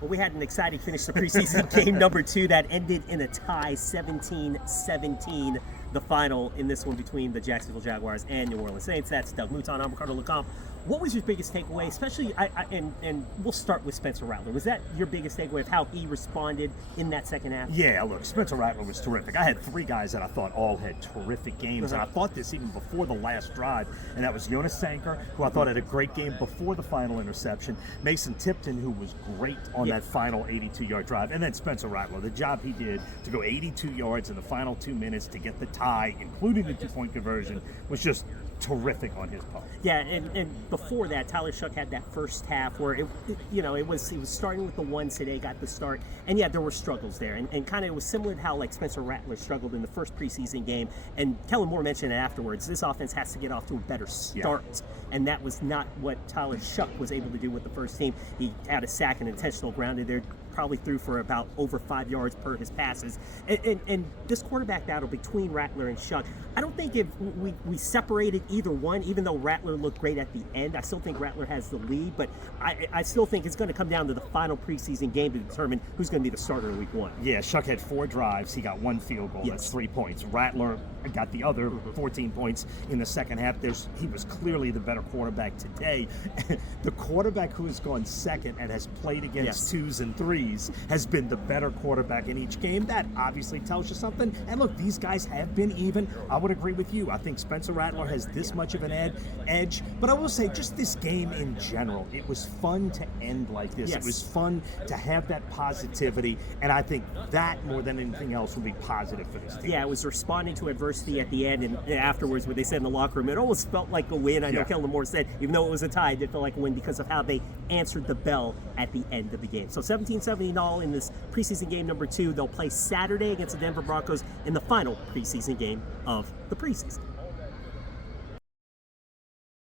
Well, we had an exciting finish to preseason game number 2 that ended in a tie, 17-17, the final in this one between the Jacksonville Jaguars and New Orleans Saints. That's Doug Mouton. I'm Ricardo, LeCompte. What was your biggest takeaway, especially, and we'll start with Spencer Rattler. Was that your biggest takeaway of how he responded in that second half? Yeah, look, Spencer Rattler was terrific. I had 3 guys that I thought all had terrific games, and I thought this even before the last drive, and that was Jonas Sanker, who I thought had a great game before the final interception, Mason Tipton, who was great on that final 82-yard drive, and then Spencer Rattler, the job he did to go 82 yards in the final 2 minutes to get the tie, including the 2-point conversion, was just terrific on his part. Yeah, and before that, Tyler Shough had that first half where it was starting with the ones today, got the start, and yeah, there were struggles there, and kind of it was similar to how like Spencer Rattler struggled in the first preseason game, and Kellen Moore mentioned it afterwards. This offense has to get off to a better start, and that was not what Tyler Shough was able to do with the first team. He had a sack and intentional grounded there. Probably threw for about over 5 yards per his passes. And this quarterback battle between Rattler and Shough, I don't think if we separated either one, even though Rattler looked great at the end, I still think Rattler has the lead, but I still think it's going to come down to the final preseason game to determine who's going to be the starter in week 1. Yeah, Shough had 4 drives. He got 1 field goal. That's 3 points. Rattler got the other 14 points in the second half. He was clearly the better quarterback today. The quarterback who has gone second and has played against 2s and 3s has been the better quarterback in each game. That obviously tells you something. And look, these guys have been even. I would agree with you. I think Spencer Rattler has this much of an edge. But I will say, just this game in general, it was fun to end like this. It was fun to have that positivity. And I think that, more than anything else, will be positive for this team. Yeah, it was responding to adversity at the end. And afterwards, what they said in the locker room, it almost felt like a win. I know Kellen Moore said, even though it was a tie, it felt like a win because of how they answered the bell at the end of the game. So 17-17 in this preseason game number 2. They'll play Saturday against the Denver Broncos in the final preseason game of the preseason.